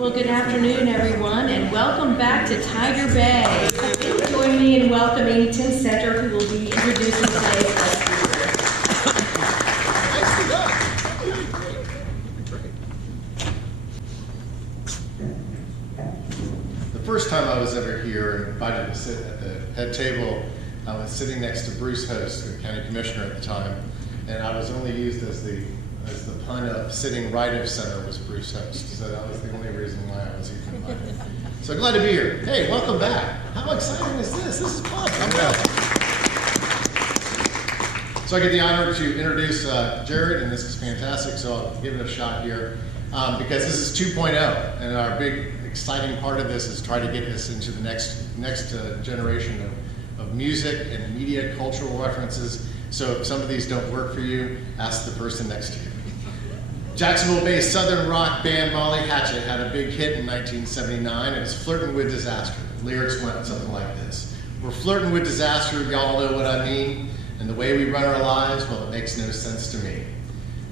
Well, good afternoon, everyone, and welcome back to Tiger Bay. Join me in welcoming Tim Center, who will be introducing today's guest speaker. The first time I was ever here and invited to sit at the head table, I was sitting next to Bruce Host, the county commissioner at the time, and I was only used as the pun of sitting right of center was Bruce Host. So that was the only reason why I was even invited. So glad to be here. Hey, welcome back. How exciting is this? This is fun. I'm ready. So I get the honor to introduce Jared, and this is fantastic, so I'll give it a shot here. Because this is 2.0, and our big exciting part of this is try to get this into the next generation of music and media cultural references. So if some of these don't work for you, ask the person next to you. Jacksonville-based Southern rock band Molly Hatchet had a big hit in 1979. It was Flirting with Disaster. The lyrics went something like this. We're flirting with disaster, y'all know what I mean. And the way we run our lives, well, it makes no sense to me.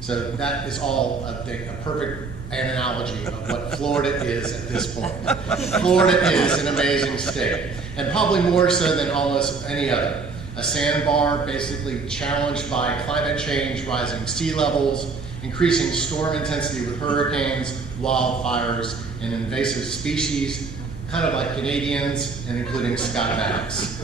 So that is all, I think, a perfect analogy of what Florida is at this point. Florida is an amazing state, and probably more so than almost any other. A sandbar basically challenged by climate change, rising sea levels, increasing storm intensity with hurricanes, wildfires, and invasive species, kind of like Canadians, and including Scott Maddox.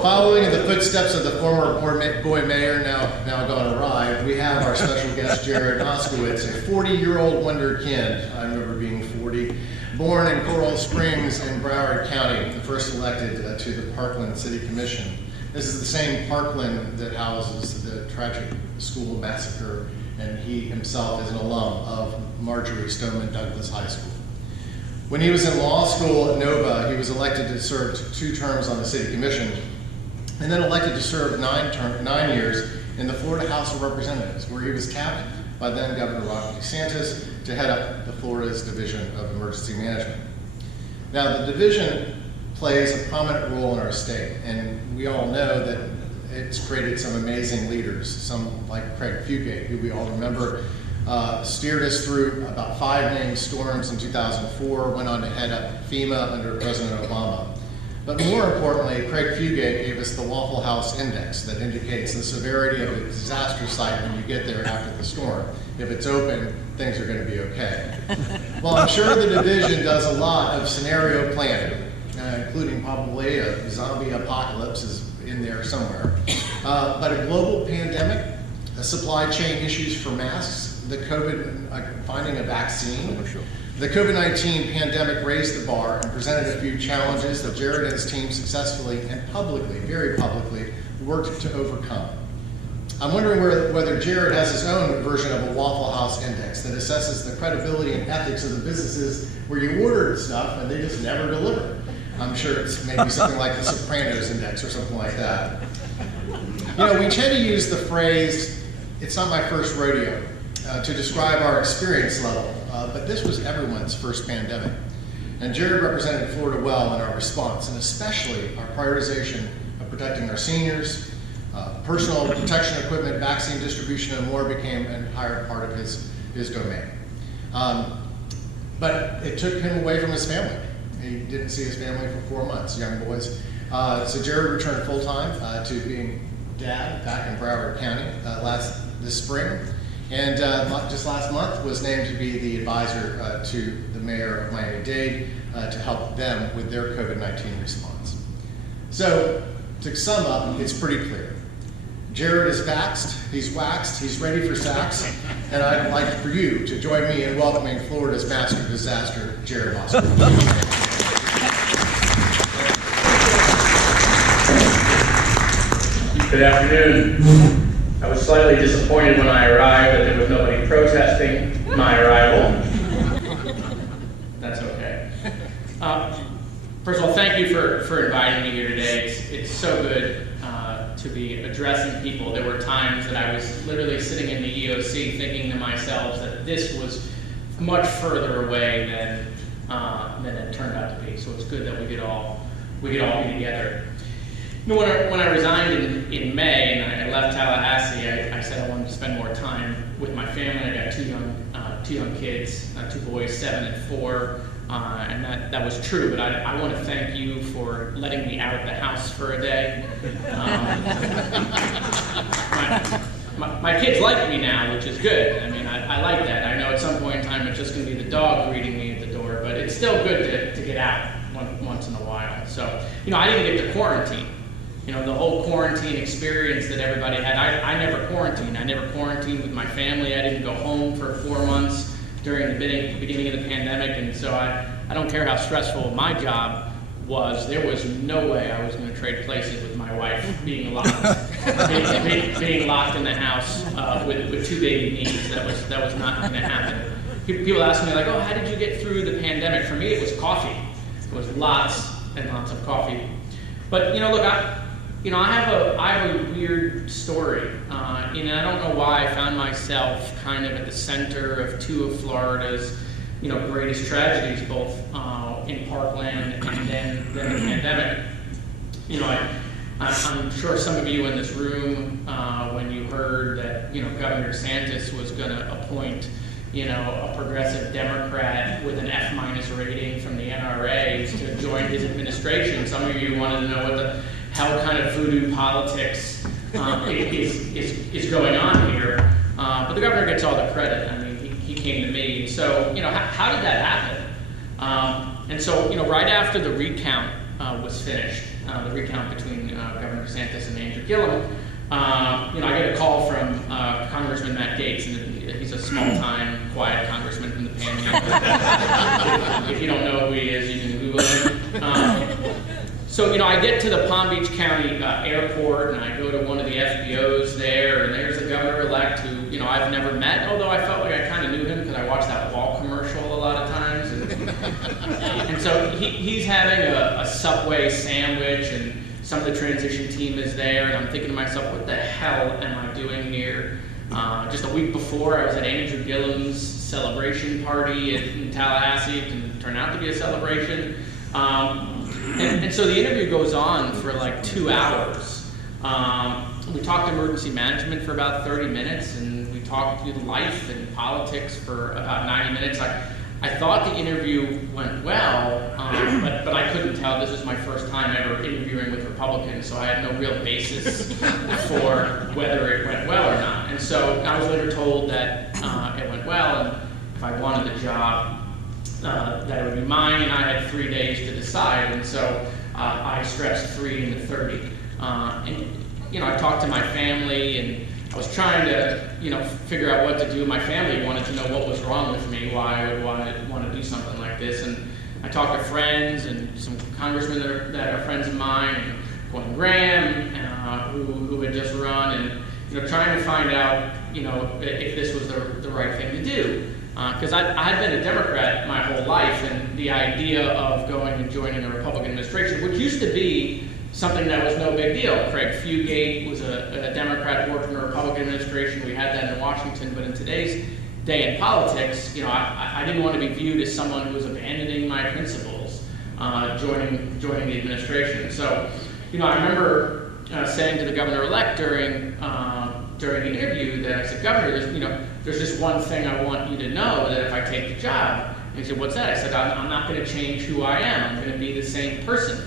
Following in the footsteps of the former boy mayor, now gone awry, we have our special guest, Jared Moskowitz, a 40-year-old wonderkind. I remember being 40, born in Coral Springs in Broward County, the first elected to the Parkland City Commission. This is the same Parkland that houses the tragic school massacre, and he himself is an alum of Marjorie Stoneman Douglas High School. When he was in law school at Nova, he was elected to serve 2 terms on the city commission, and then elected to serve 9 years in the Florida House of Representatives, where he was tapped by then Governor Ron DeSantis to head up the Florida's Division of Emergency Management. Now, the division plays a prominent role in our state, and we all know that it's created some amazing leaders, some like Craig Fugate, who we all remember, steered us through about 5 named storms in 2004, went on to head up FEMA under President Obama. But more importantly, Craig Fugate gave us the Waffle House Index that indicates the severity of a disaster site when you get there after the storm. If it's open, things are going to be okay. Well, I'm sure the division does a lot of scenario planning, including probably a zombie apocalypse is in there somewhere. But a global pandemic, supply chain issues for masks, the finding a vaccine. The COVID-19 pandemic raised the bar and presented a few challenges that Jared and his team successfully and publicly, very publicly, worked to overcome. I'm wondering whether Jared has his own version of a Waffle House Index that assesses the credibility and ethics of the businesses where you ordered stuff and they just never deliver. I'm sure it's maybe something like the Sopranos Index or something like that. You know, we tend to use the phrase, "It's not my first rodeo," to describe our experience level, but this was everyone's first pandemic. And Jared represented Florida well in our response, and especially our prioritization of protecting our seniors. Personal protection equipment, vaccine distribution, and more became an entire part of his domain. But it took him away from his family. He didn't see his family for 4 months, young boys. So Jared returned full-time to being dad back in Broward County this spring. And just last month was named to be the advisor to the mayor of Miami-Dade to help them with their COVID-19 response. So to sum up, it's pretty clear. Jared is vaxxed, he's waxed, he's ready for sax, and I'd like for you to join me in welcoming Florida's master of disaster, Jared Moskowitz. Good afternoon. I was slightly disappointed when I arrived that there was nobody protesting my arrival. That's okay. First of all, thank you for inviting me here today. It's so good to be addressing people. There were times that I was literally sitting in the EOC thinking to myself that this was much further away than it turned out to be. So it's good that we could all be together. You know, when I resigned in May and I left Tallahassee, I said I wanted to spend more time with my family. I got 2 young kids, 2 boys, 7 and 4, and that was true. But I want to thank you for letting me out of the house for a day. My kids like me now, which is good. I mean, I like that. I know at some point in time it's just going to be the dog greeting me at the door, but it's still good to get out once in a while. So, I didn't get to quarantine. The whole quarantine experience that everybody had, I never quarantined. I never quarantined with my family. I didn't go home for 4 months during the beginning of the pandemic, and so I don't care how stressful my job was. There was no way I was going to trade places with my wife being locked, being locked in the house with 2 baby needs. That was not going to happen. People ask me like, "Oh, how did you get through the pandemic?" For me, it was coffee. It was lots and lots of coffee. But look, I have a weird story. I don't know why I found myself kind of at the center of 2 of Florida's greatest tragedies, both in Parkland and then the pandemic. I'm sure some of you in this room, when you heard that Governor DeSantis was going to appoint a progressive Democrat with an F- rating from the NRA to join his administration, some of you wanted to know what the hell kind of voodoo politics is going on here. But the governor gets all the credit. I mean, he came to me. So, how did that happen? And so, right after the recount was finished, the recount between Governor DeSantis and Andrew Gillum, I get a call from Congressman Matt Gaetz, and he's a small-time, quiet congressman from the Panhandle. If you don't know who he is, you can Google him. So, I get to the Palm Beach County airport, and I go to one of the FBOs there, and there's a governor-elect who, I've never met, although I felt like I kind of knew him because I watched that wall commercial a lot of times. And so he's having a Subway sandwich, and some of the transition team is there, and I'm thinking to myself, what the hell am I doing here? Just a week before, I was at Andrew Gillum's celebration party in Tallahassee. It didn't turn out to be a celebration. And so the interview goes on for like 2 hours. We talked emergency management for about 30 minutes, and we talked through life and politics for about 90 minutes. I thought the interview went well, but I couldn't tell. This was my first time ever interviewing with Republicans, so I had no real basis for whether it went well or not. And so I was later told that it went well, and if I wanted the job, that it would be mine, and I had 3 days to decide. And so I stretched 3 into 30. I talked to my family, and I was trying to, figure out what to do. My family wanted to know what was wrong with me, why I would want to do something like this. And I talked to friends and some congressmen that are friends of mine, and Gwen Graham, who had just run, and trying to find out, if this was the right thing to do. Because I had been a Democrat my whole life, and the idea of going and joining a Republican administration, which used to be something that was no big deal. Craig Fugate was a Democrat working in a Republican administration. We had that in Washington, but in today's day in politics, I didn't want to be viewed as someone who was abandoning my principles, joining the administration. So, I remember saying to the governor-elect during the interview that I said, Governor, there's just one thing I want you to know, that if I take the job. And he said, what's that? I said, I'm not going to change who I am. I'm going to be the same person.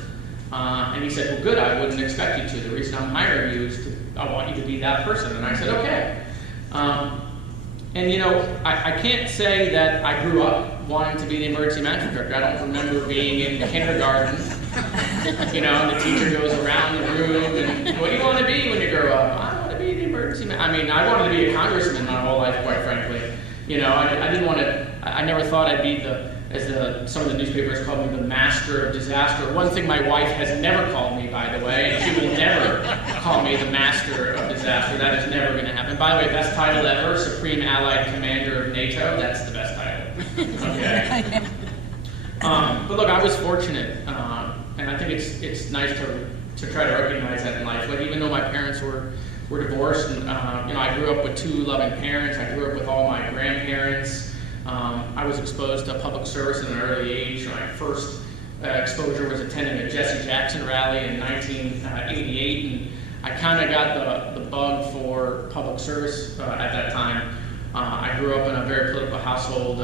And he said, well, good, I wouldn't expect you to. The reason I'm hiring you is I want you to be that person. And I said, okay. I can't say that I grew up wanting to be the emergency management director. I don't remember being in kindergarten, and the teacher goes around the room, and what do you want to be when you grow up? I want to be the emergency manager. I wanted to be a congressman my whole life, quite frankly. I didn't want to, I never thought I'd be some of the newspapers called me the master of disaster. One thing my wife has never called me, by the way, and she will never call me the master of disaster. That is never going to happen. By the way, best title ever, Supreme Allied Commander of NATO. That's the best title. Okay. But look, I was fortunate, and I think it's nice to try to recognize that in life. Like, even though my parents were divorced, and I grew up with 2 loving parents. I grew up with all my grandparents. I was exposed to public service at an early age. My first exposure was attending a Jesse Jackson rally in 1988, and I kind of got the bug for public service at that time I grew up in a very political household.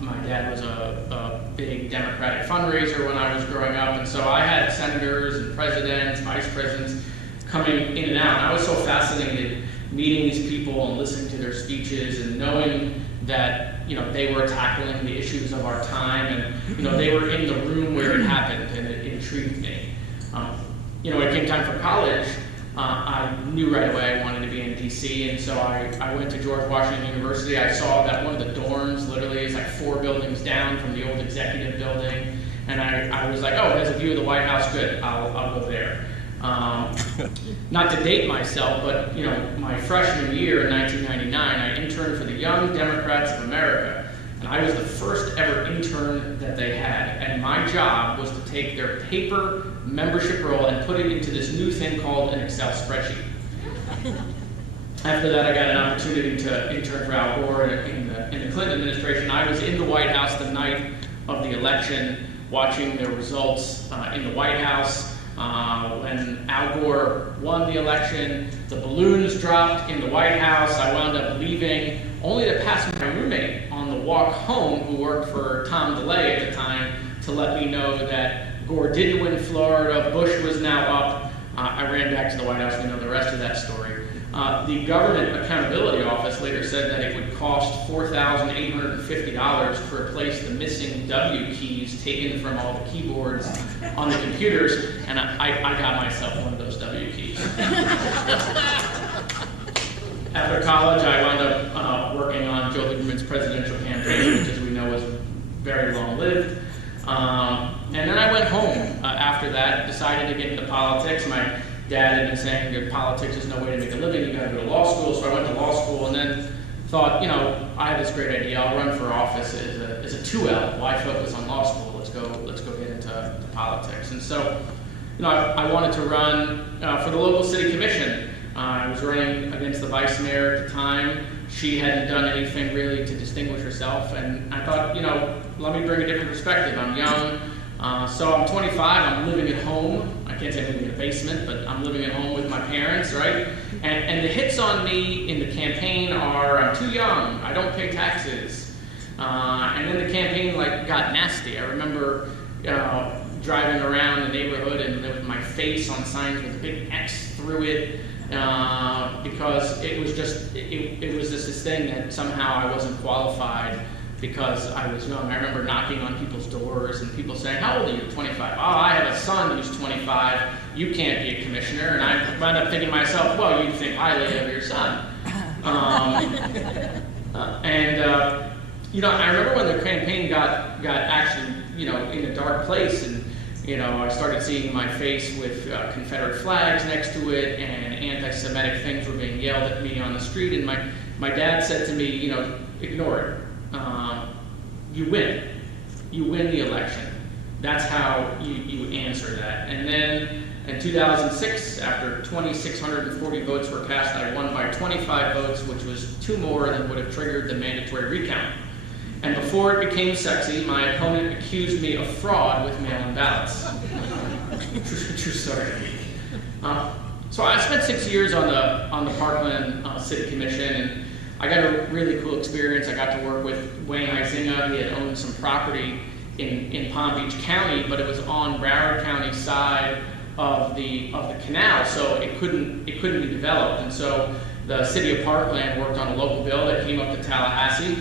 My dad was a big Democratic fundraiser when I was growing up, and so I had senators and presidents, vice presidents coming in and out. And I was so fascinated meeting these people and listening to their speeches and knowing that, you know, they were tackling the issues of our time, and, you know, they were in the room where it happened, and it intrigued me. You know, when it came time for college, I knew right away I wanted to be in D.C., and so I went to George Washington University. I saw that one of the dorms literally is like 4 buildings down from the old executive building, and I was like, oh, it has a view of the White House, good, I'll go there. Not to date myself, but, you know, my freshman year in 1999, I interned for the Young Democrats of America. And I was the first ever intern that they had. And my job was to take their paper membership roll and put it into this new thing called an Excel spreadsheet. After that, I got an opportunity to intern for Al Gore in the Clinton administration. I was in the White House the night of the election, watching the results in the White House. When Al Gore won the election, the balloons dropped in the White House. I wound up leaving, only to pass my roommate on the walk home, who worked for Tom DeLay at the time, to let me know that Gore didn't win Florida, Bush was now up. I ran back to the White House. We know the rest of that story. The Government Accountability Office later said that it would cost $4,850 to replace the missing W keys taken from all the keyboards on the computers, and I got myself one of those W keys. After college, I wound up working on Joe Lieberman's presidential campaign, which, as we know, was very long-lived. And then I went home after that, decided to get into politics. My dad had been saying that politics is no way to make a living, you gotta go to law school, so I went to law school and then thought, you know, I have this great idea, I'll run for office as a 2L, why focus on law school, let's go get into politics. And so, you know, I wanted to run for the local city commission. I was running against the vice mayor at the time. She hadn't done anything really to distinguish herself, and I thought, you know, let me bring a different perspective. I'm young, so I'm 25, I'm living at home. I can't say I'm living in a basement, but I'm living at home with my parents, right? And the hits on me in the campaign are, I'm too young, I don't pay taxes. And then the campaign got nasty. I remember driving around the neighborhood and there was my face on signs with a big X through it, because it was just, it was just this thing that somehow I wasn't qualified because I was young. I remember knocking on people's doors and people saying, how old are you? 25. Oh, I have a son who's 25. You can't be a commissioner. And I wound up thinking to myself, well, you think highly of your son. You know, I remember when the campaign got actually, you know, in a dark place, and, you know, I started seeing my face with Confederate flags next to it, and anti-Semitic things were being yelled at me on the street, and my dad said to me, you know, ignore it. You win. You win the election. That's how you answer that. And then in 2006, after 2,640 votes were cast, I won by 25 votes, which was 2 more than would have triggered the mandatory recount. And before it became sexy, my opponent accused me of fraud with mail-in ballots. True story. So I spent 6 years on the Parkland City Commission, and I got a really cool experience. I got to work with Wayne Huizinga. He had owned some property in Palm Beach County, but it was on Broward County's side of the canal, so it couldn't be developed. And so the city of Parkland worked on a local bill that came up to Tallahassee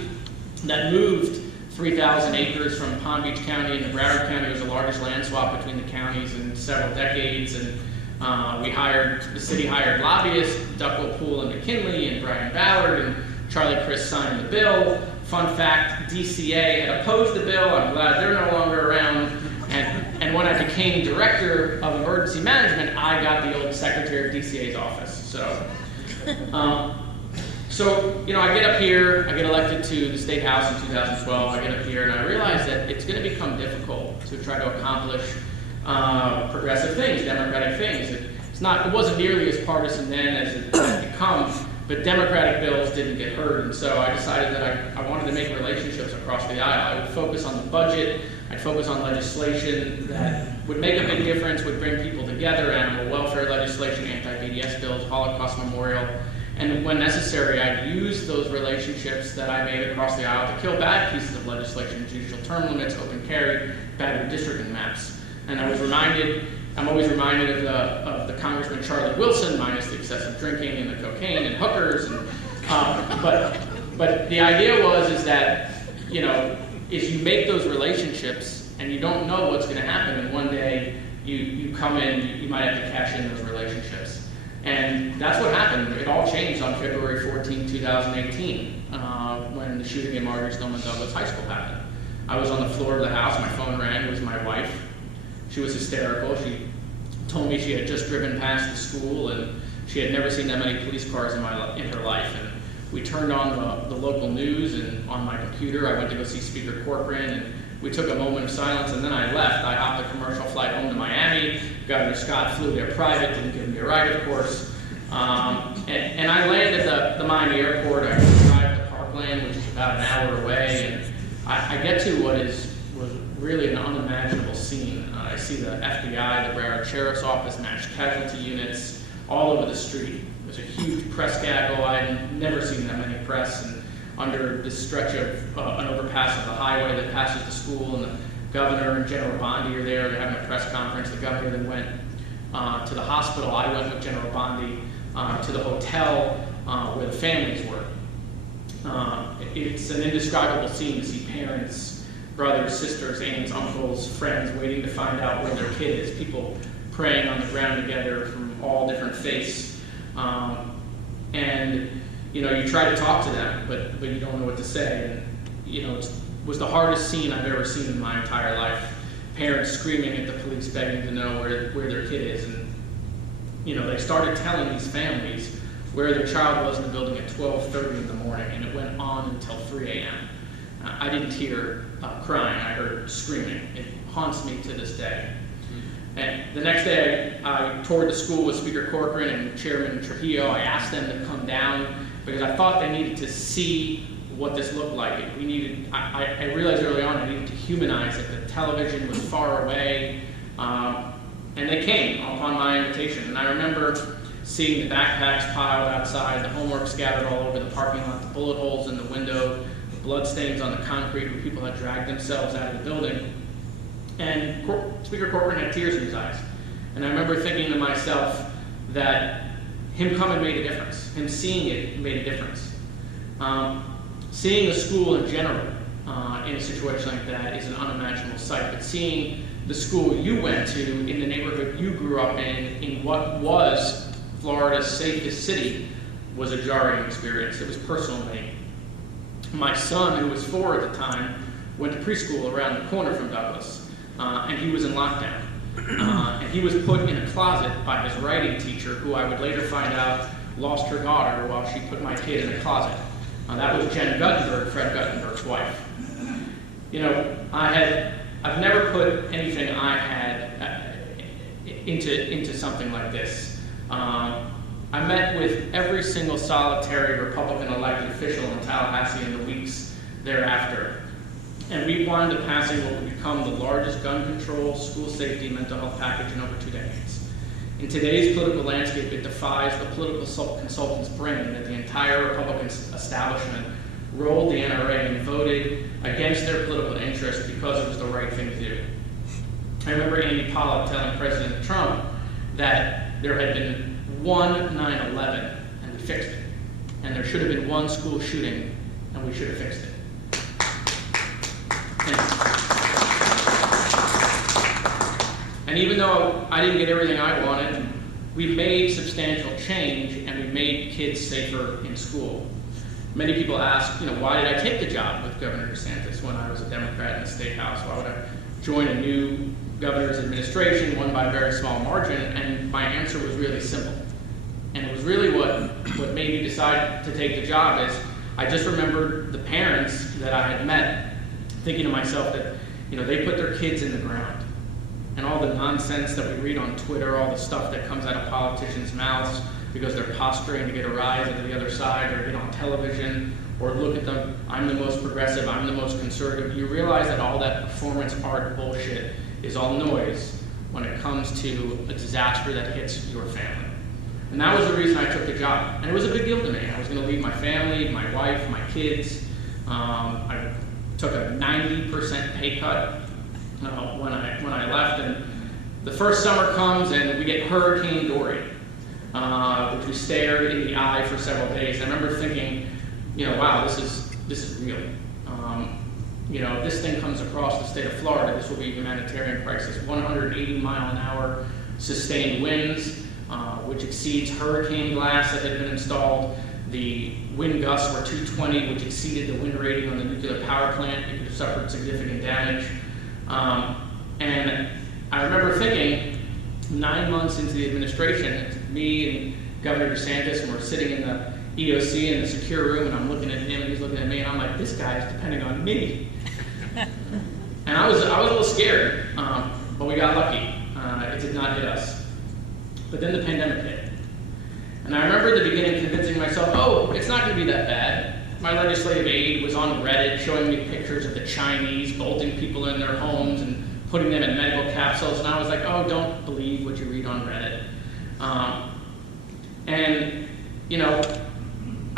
that moved 3,000 acres from Palm Beach County into Broward County. It was the largest land swap between the counties in several decades, and the city hired lobbyists, Duckwell, Poole, and McKinley, and Brian Ballard, and Charlie Crist signed the bill. Fun fact, DCA had opposed the bill. I'm glad they're no longer around. And when I became director of emergency management, I got the old secretary of DCA's office. So, you know, I get up here, I get elected to the State House in 2012, I get up here, and I realize that it's going to become difficult to try to accomplish progressive things, democratic things. It wasn't nearly as partisan then as it has become, but democratic bills didn't get heard, and so I decided that I wanted to make relationships across the aisle. I would focus on the budget, I'd focus on legislation that would make a big difference, would bring people together, animal welfare legislation, anti-BDS bills, Holocaust memorial, And when necessary, I'd use those relationships that I made across the aisle to kill bad pieces of legislation, judicial term limits, open carry, bad redistricting maps. And I'm always reminded of the Congressman Charlie Wilson, minus the excessive drinking and the cocaine and hookers. And, but the idea is that, is you make those relationships and you don't know what's going to happen, and one day you come in, you might have to cash in those relationships. And that's what happened. It all changed on February 14, 2018, when the shooting at Marjorie Stoneman Douglas High School happened. I was on the floor of the house, my phone rang, it was my wife. She was hysterical. She told me she had just driven past the school and she had never seen that many police cars in her life. And we turned on the local news, and on my computer I went to go see Speaker Corcoran, and we took a moment of silence, and then I left. I hopped a commercial flight home to Miami. Governor Scott flew there private, didn't give me a ride, of course. And I landed at the Miami airport. I arrived to Parkland, which is about an hour away, and I get to what was really an unimaginable scene. I see the FBI, the Broward Sheriff's Office, matched casualty units all over the street. It was a huge press gaggle. I had never seen that many press, and under this stretch of an overpass of the highway that passes the school, and the governor and General Bondi are there. They're having a press conference. The governor then went to the hospital. I went with General Bondi to the hotel where the families were. It's an indescribable scene to see parents, brothers, sisters, aunts, uncles, friends waiting to find out where their kid is, people praying on the ground together from all different faiths. And you try to talk to them, but you don't know what to say. And it was the hardest scene I've ever seen in my entire life. Parents screaming at the police, begging to know where their kid is. And they started telling these families where their child was in the building at 12:30 in the morning, and it went on until 3 a.m. I didn't hear crying, I heard screaming. It haunts me to this day. And the next day, I toured the school with Speaker Corcoran and Chairman Trujillo. I asked them to come down because I thought they needed to see what this looked like. I realized early on I needed to humanize it. The television was far away, and they came upon my invitation. And I remember seeing the backpacks piled outside, the homework scattered all over the parking lot, the bullet holes in the window, the blood stains on the concrete where people had dragged themselves out of the building. And Speaker Corcoran had tears in his eyes. And I remember thinking to myself that him coming made a difference. Him seeing it made a difference. Seeing the school in general in a situation like that is an unimaginable sight. But seeing the school you went to in the neighborhood you grew up in what was Florida's safest city, was a jarring experience. It was personal to me. My son, who was 4 at the time, went to preschool around the corner from Douglas. And he was in lockdown. And he was put in a closet by his writing teacher, who I would later find out lost her daughter while she put my kid in a closet. That was Jen Guttenberg, Fred Guttenberg's wife. I've never put anything I had into something like this. I met with every single solitary Republican elected official in Tallahassee in the weeks thereafter. And we wound up passing what would become the largest gun control, school safety, mental health package in over 2 decades. In today's political landscape, it defies the political consultant's brain that the entire Republican establishment rolled the NRA and voted against their political interest because it was the right thing to do. I remember Andy Pollock telling President Trump that there had been one 9/11 and we fixed it. And there should have been one school shooting and we should have fixed it. And even though I didn't get everything I wanted, we made substantial change and we made kids safer in school. Many people ask, why did I take the job with Governor DeSantis when I was a Democrat in the State House? Why would I join a new governor's administration, won by a very small margin? And my answer was really simple. And it was really what made me decide to take the job is I just remembered the parents that I had met thinking to myself that, they put their kids in the ground. And all the nonsense that we read on Twitter, all the stuff that comes out of politicians' mouths because they're posturing to get a rise into the other side or get on television or look at them, I'm the most progressive, I'm the most conservative. You realize that all that performance art bullshit is all noise when it comes to a disaster that hits your family. And that was the reason I took the job. And it was a big deal to me. I was going to leave my family, my wife, my kids. I took a 90% pay cut when I left. And the first summer comes and we get Hurricane Dorian, which we stared in the eye for several days. And I remember thinking, wow, this is real. If this thing comes across the state of Florida, this will be a humanitarian crisis. 180-mile-an-hour sustained winds, which exceeds hurricane glass that had been installed. The wind gusts were 220, which exceeded the wind rating on the nuclear power plant. It could have suffered significant damage. And I remember thinking, 9 months into the administration, me and Governor DeSantis, and we're sitting in the EOC in the secure room, and I'm looking at him, and he's looking at me, and I'm like, this guy is depending on me. And I was a little scared, but we got lucky. It did not hit us. But then the pandemic hit. And I remember at the beginning convincing myself, oh, it's not going to be that bad. My legislative aide was on Reddit showing me pictures of the Chinese bolting people in their homes and putting them in medical capsules. And I was like, oh, don't believe what you read on Reddit.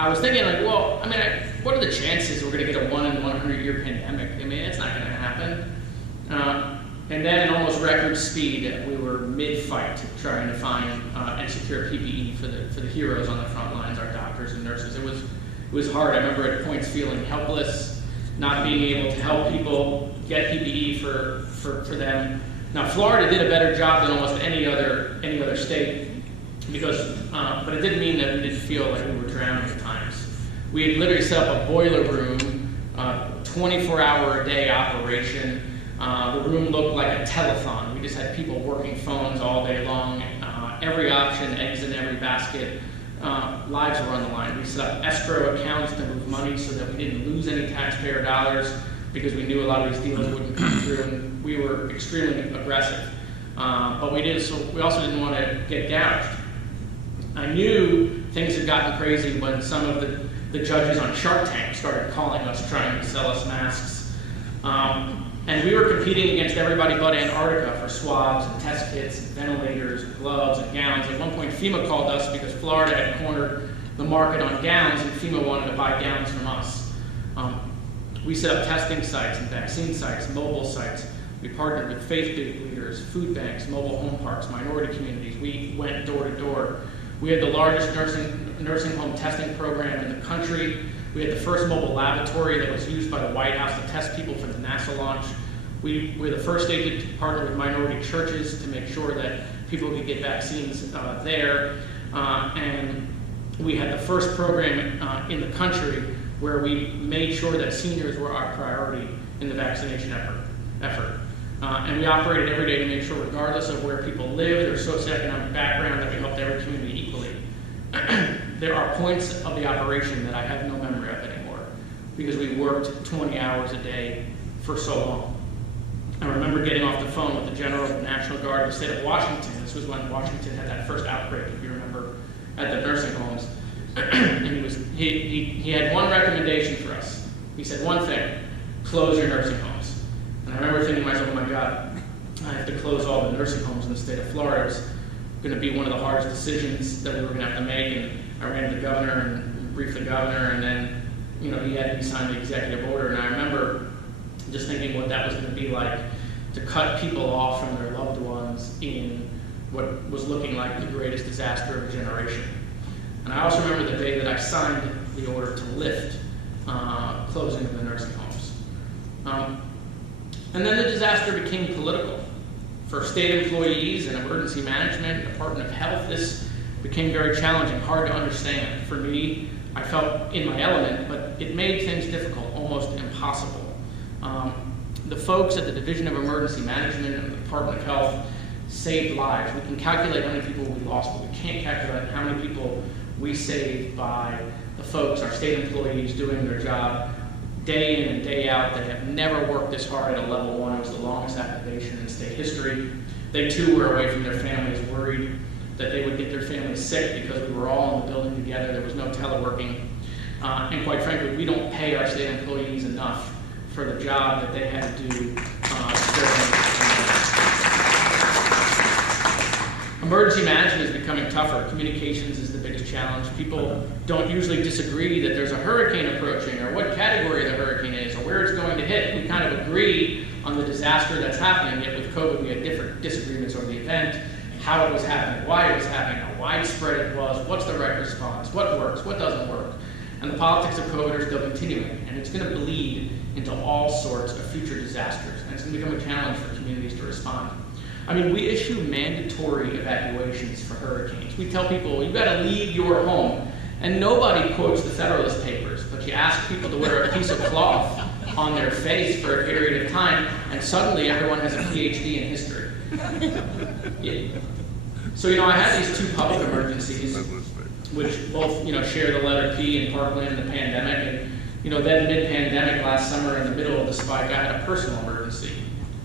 I was thinking, like, well, what are the chances we're going to get a 1 in 100-year pandemic? It's not going to happen. And then, in almost record speed, we were mid-fight trying to find and secure PPE for the heroes on the front lines, our doctors and nurses. It was hard. I remember at points feeling helpless, not being able to help people get PPE for them. Now, Florida did a better job than almost any other state. But it didn't mean that we didn't feel like we were drowning at times. We had literally set up a boiler room, 24-hour-a-day operation. The room looked like a telethon. We just had people working phones all day long. Every option, eggs in every basket. Lives were on the line. We set up escrow accounts to move money so that we didn't lose any taxpayer dollars because we knew a lot of these deals wouldn't come through, and we were extremely aggressive. But we also didn't want to get gouged. I knew things had gotten crazy when some of the judges on Shark Tank started calling us, trying to sell us masks. And we were competing against everybody but Antarctica for swabs and test kits, and ventilators, and gloves, and gowns. At one point, FEMA called us because Florida had cornered the market on gowns, and FEMA wanted to buy gowns from us. We set up testing sites and vaccine sites, mobile sites. We partnered with faith leaders, food banks, mobile home parks, minority communities. We went door to door. We had the largest nursing home testing program in the country. We had the first mobile laboratory that was used by the White House to test people for the NASA launch. We were the first state to partner with minority churches to make sure that people could get vaccines there. And we had the first program in the country where we made sure that seniors were our priority in the vaccination effort. And we operated every day to make sure, regardless of where people live, their socioeconomic background, that we helped every community equally. There are points of the operation that I have no memory of anymore because we worked 20 hours a day for so long. I remember getting off the phone with the General of the National Guard of the state of Washington. This was when Washington had that first outbreak, if you remember, at the nursing homes. And he had one recommendation for us. He said one thing: close your nursing homes. And I remember thinking to myself, oh my God, I have to close all the nursing homes in the state of Florida. It was going to be one of the hardest decisions that we were going to have to make. And I ran to the governor and briefed the governor, and then, he had me sign the executive order. And I remember just thinking what that was going to be like to cut people off from their loved ones in what was looking like the greatest disaster of a generation. And I also remember the day that I signed the order to lift closing of the nursing homes. And then the disaster became political. For state employees and emergency management, Department of Health, this became very challenging, hard to understand. For me, I felt in my element, but it made things difficult, almost impossible. The folks at the Division of Emergency Management and the Department of Health saved lives. We can calculate how many people we lost, but we can't calculate how many people we saved by the folks, our state employees, doing their job day in and day out. They have never worked this hard at a level 1. It was the longest activation in state history. They too were away from their families, worried that they would get their families sick because we were all in the building together. There was no teleworking. And quite frankly, we don't pay our state employees enough for the job that they had to do. Emergency management is becoming tougher. Communications is the biggest challenge. People don't usually disagree that there's a hurricane approaching or what category the hurricane is or where it's going to hit. We kind of agree on the disaster that's happening, yet with COVID we had different disagreements over the event, how it was happening, why it was happening, how widespread it was, what's the right response, what works, what doesn't work. And the politics of COVID are still continuing, and it's going to bleed into all sorts of future disasters, and it's going to become a challenge for communities to respond. I mean, we issue mandatory evacuations for hurricanes. We tell people, you've got to leave your home, and nobody quotes the Federalist Papers, but you ask people to wear a piece of cloth on their face for a period of time, and suddenly everyone has a PhD in history. Yeah. So, I had these two public emergencies, which both, share the letter P in Parkland and the pandemic. And, then mid-pandemic last summer in the middle of the spike, I had a personal emergency.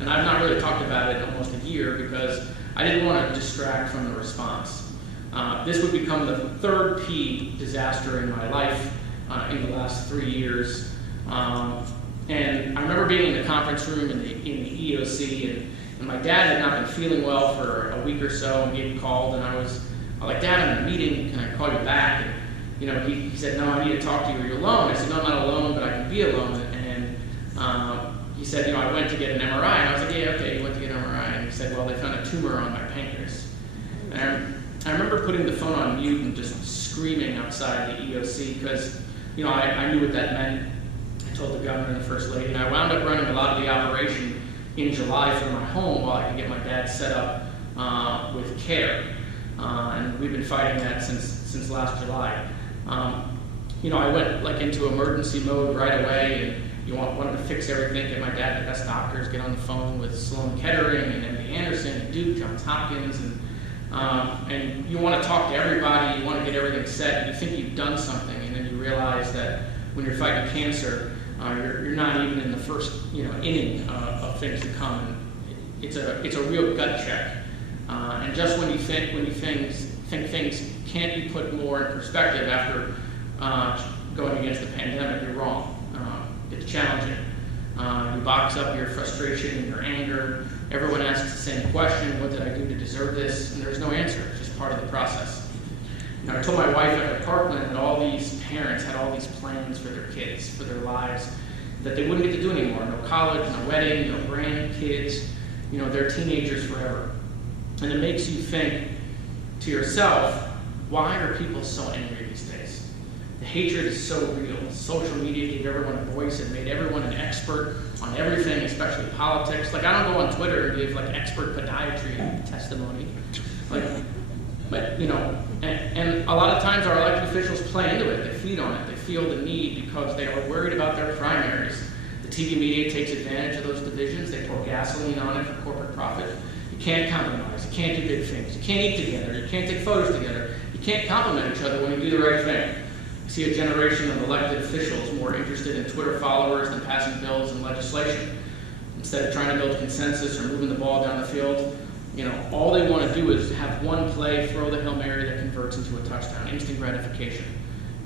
And I've not really talked about it in almost a year because I didn't want to distract from the response. This would become the third P disaster in my life in the last 3 years. And I remember being in the conference room in the EOC, and my dad had not been feeling well for a week or so, and he had called, and I was like, Dad, I'm in a meeting, can I call you back? And he said, no, I need to talk to you, are you alone? I said, no, I'm not alone, but I can be alone. And he said, I went to get an MRI, and I was like, yeah, okay, you went to get an MRI. And he said, well, they found a tumor on my pancreas. And I remember putting the phone on mute and just screaming outside the EOC because, I knew what that meant. I told the governor and the first lady, and I wound up running a lot of the operation in July from my home while I could get my dad set up with care. And we've been fighting that since last July. I went into emergency mode right away, and wanted to fix everything, get my dad the best doctors, get on the phone with Sloan Kettering and MD Anderson and Duke, Johns Hopkins, and you want to talk to everybody, you want to get everything set, you think you've done something, and then you realize that when you're fighting cancer, you're not even in the first inning of things to come. And it's a real gut check. And just when you think things can't be put more in perspective after going against the pandemic, you're wrong. It's challenging. You box up your frustration and your anger. Everyone asks the same question, what did I do to deserve this? And there's no answer, it's just part of the process. I told my wife after Parkland that all these parents had all these plans for their kids, for their lives, that they wouldn't get to do anymore. No college, no wedding, no grandkids, they're teenagers forever. And it makes you think to yourself, why are people so angry these days? The hatred is so real. Social media gave everyone a voice. It made everyone an expert on everything, especially politics. I don't go on Twitter and give expert podiatry testimony. And a lot of times our elected officials play into it. They feed on it. They feel the need because they are worried about their primaries. The TV media takes advantage of those divisions. They pour gasoline on it for corporate profit. You can't compromise. You can't do big things. You can't eat together. You can't take photos together. You can't compliment each other when you do the right thing. You see a generation of elected officials more interested in Twitter followers than passing bills and legislation. Instead of trying to build consensus or moving the ball down the field, all they want to do is have one play, throw the Hail Mary that converts into a touchdown, instant gratification.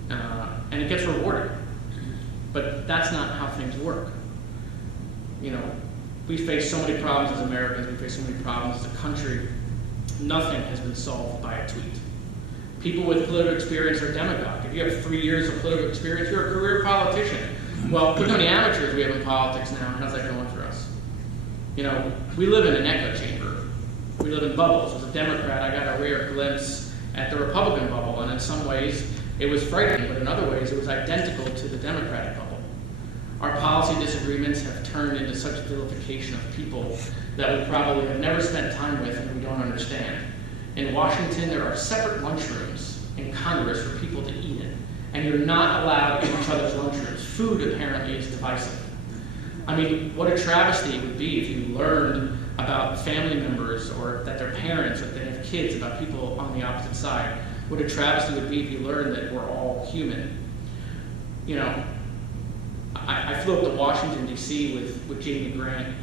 And it gets rewarded. But that's not how things work. We face so many problems as Americans, we face so many problems as a country. Nothing has been solved by a tweet. People with political experience are demagogue. If you have 3 years of political experience, you're a career politician. Well, look how many amateurs we have in politics now, and how's that going for us? We live in an echo chamber. We live in bubbles. As a Democrat, I got a rare glimpse at the Republican bubble, and in some ways, it was frightening, but in other ways, it was identical to the Democratic bubble. Our policy disagreements have turned into such vilification of people that we probably have never spent time with and we don't understand. In Washington, there are separate lunchrooms in Congress for people to eat in, and you're not allowed in each other's lunchrooms. Food apparently is divisive. What a travesty it would be if you learned about family members or that their parents or that they have kids, about people on the opposite side. What a travesty it would be if you learned that we're all human. I flew up to Washington D.C. with Jamie Grant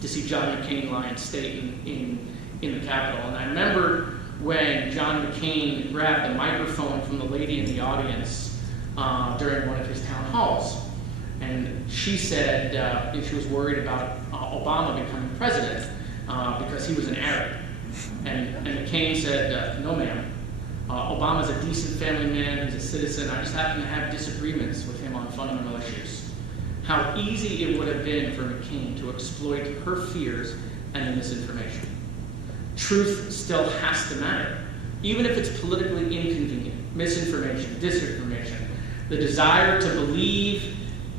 to see John McCain lie in state in the Capitol. And I remember when John McCain grabbed the microphone from the lady in the audience during one of his town halls. And she said she was worried about Obama becoming president because he was an Arab. And McCain said, no ma'am, Obama's a decent family man, he's a citizen, I just happen to have disagreements with him on fundamental issues. How easy it would have been for McCain to exploit her fears and the misinformation. Truth still has to matter, even if it's politically inconvenient. Misinformation, disinformation, the desire to believe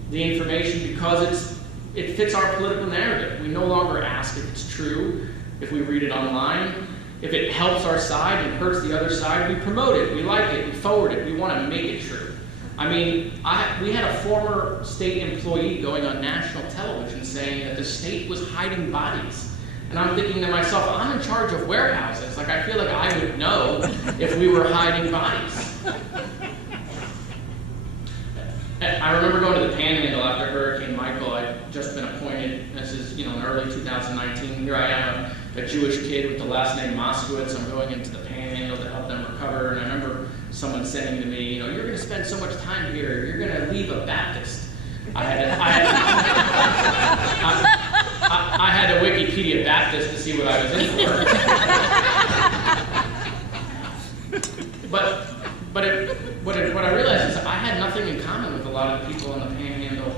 the information because it fits our political narrative. We no longer ask if it's true, if we read it online. If it helps our side and hurts the other side, we promote it, we like it, we forward it, we want to make it true. I mean, we had a former state employee going on national television saying that the state was hiding bodies. And I'm thinking to myself, I'm in charge of warehouses. Like, I feel like I would know if we were hiding bodies. I remember going to the Panhandle after Hurricane Michael. I'd just been appointed, this is, in early 2019. Here I am, a Jewish kid with the last name Moskowitz. I'm going into the Panhandle to help them recover. And I remember someone saying to me, you're going to spend so much time here, you're going to leave a Baptist. I had to Wikipedia Baptist to see what I was in for. What I realized is I had nothing in common with a lot of the people in the Panhandle,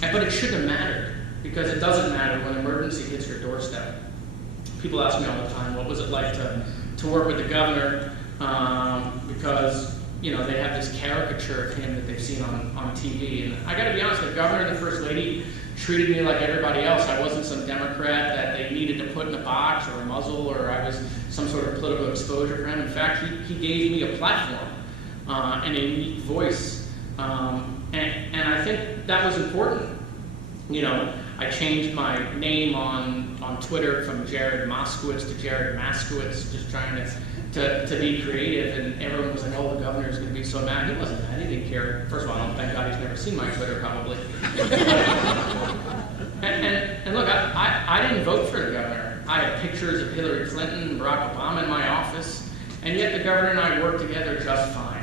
but it shouldn't have mattered, because it doesn't matter when emergency hits your doorstep. People ask me all the time, what was it like to work with the governor, because they have this caricature of him that they've seen on TV. And I gotta be honest, the governor and the first lady treated me like everybody else. I wasn't some Democrat that they needed to put in a box or a muzzle, or I was some sort of political exposure for him. In fact, he gave me a platform and a unique voice. And I think that was important. I changed my name on Twitter from Jared Moskowitz to Jared Moskowitz, just trying to be creative, and everyone was like, oh, the governor's going to be so mad. He wasn't mad, he didn't care. First of all, thank God he's never seen my Twitter, probably. and look, I didn't vote for the governor. I had pictures of Hillary Clinton and Barack Obama in my office, and yet the governor and I worked together just fine.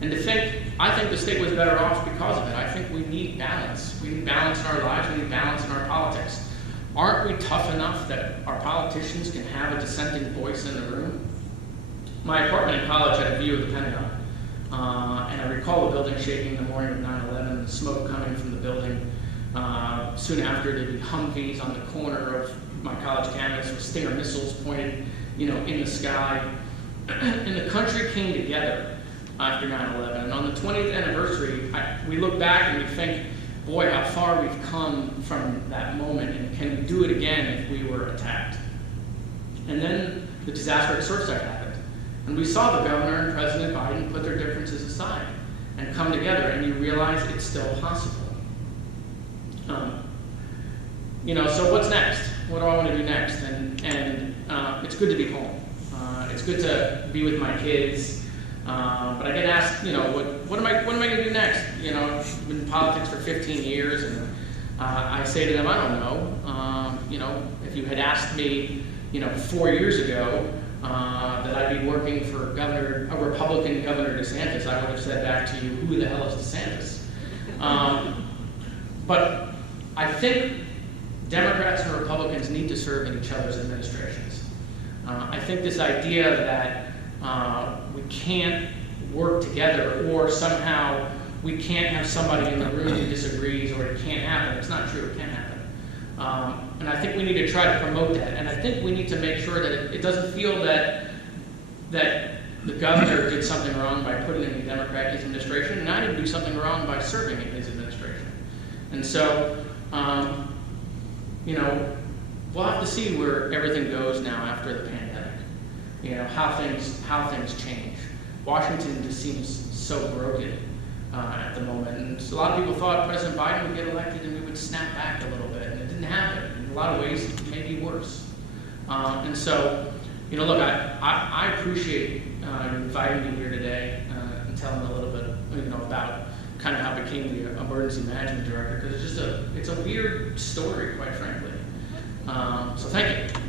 And I think the state was better off because of it. I think we need balance. We need balance in our lives, we need balance in our politics. Aren't we tough enough that our politicians can have a dissenting voice in the room? My apartment in college had a view of the Pentagon, and I recall the building shaking the morning of 9/11, the smoke coming from the building. Soon after, there'd be Humvees on the corner of my college campus with Stinger missiles pointed, in the sky. And the country came together after 9/11. And on the 20th anniversary, we look back and we think, boy, how far we've come from that moment, and can we do it again if we were attacked? And then the disaster at Surfside happened. And we saw the governor and President Biden put their differences aside and come together, and you realize it's still possible. So what's next? What do I want to do next? And it's good to be home. It's good to be with my kids. But I get asked, what am I going to do next? I've been in politics for 15 years, and I say to them, I don't know. If you had asked me, 4 years ago, that I'd be working for a Republican Governor DeSantis, I would have said back to you, who the hell is DeSantis? But I think Democrats and Republicans need to serve in each other's administrations. I think this idea that we can't work together, or somehow we can't have somebody in the room who disagrees, or it can't happen. It's not true, it can happen. And I think we need to try to promote that. And I think we need to make sure that it doesn't feel that the governor did something wrong by putting in a Democrat in his administration, and I didn't do something wrong by serving in his administration. And so, we'll have to see where everything goes now after the pandemic. How things change. Washington just seems so broken at the moment. And a lot of people thought President Biden would get elected and we would snap back a little bit, and it didn't happen. In a lot of ways, it may be worse. And so, look, I appreciate you inviting me here today and telling a little bit, about kind of how I became the emergency management director, because it's a weird story, quite frankly. So thank you.